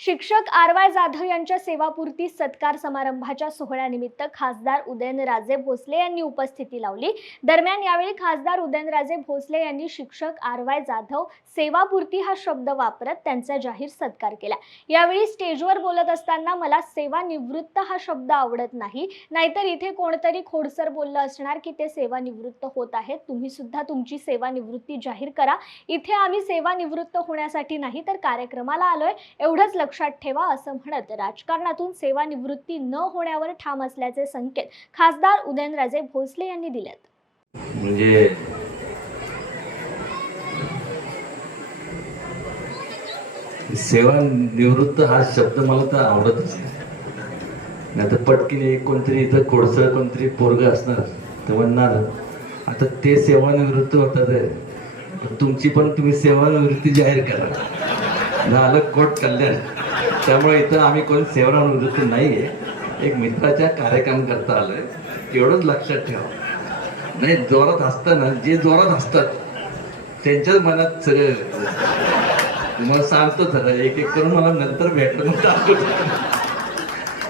शिक्षक आर.वाय. जाधव यांच्या सेवापूर्ती सत्कार समारंभाच्या सोहळ्यानिमित्त खासदार उदयनराजे भोसले यांनी उपस्थिती लावली। दरम्यान यावेळी खासदार उदयनराजे भोसले यांनी शिक्षक आर.वाय. जाधव सेवापूर्ती हा शब्द वापरत त्यांचा जाहीर सत्कार केला। यावेळी स्टेजवर बोलत असताना मला सेवानिवृत्त हा शब्द आवडत नाही, नाहीतर इथे कोणतरी खोडसर बोललं असणार की ते सेवानिवृत्त होत आहेत, तुम्ही सुद्धा तुमची सेवानिवृत्ती जाहीर करा। इथे आम्ही सेवानिवृत्त होण्यासाठी नाही तर कार्यक्रमाला आलोय, एवढंच लक्षात ठेवा असं म्हणत राजकारणातून सेवानिवृत्ती न होण्यावर ठाम असल्याचे संकेत खासदार उदयनराजे भोसले यांनी दिलेत। म्हणजे सेवानिवृत्त हा शब्द मला तर आवडतच नाही। आता पटकीने कोणतरी इथं खोडसर कोणतरी पोरग असणार तर म्हणणार आता ते सेवानिवृत्त होतात, तुमची पण तुम्ही सेवानिवृत्ती जाहीर करा, झालं कोट कल्याण। त्यामुळे इथं आम्ही कोण सेवानिवृत्त नाहीये, एक मित्राच्या कार्यक्रम करता आलोय, एवढंच लक्षात ठेवा। नाही जोरात असताना जे जोरात असतात त्यांच्याच मनात सगळं, मग सांगतो जरा एक एक करून मला नंतर भेटलं मग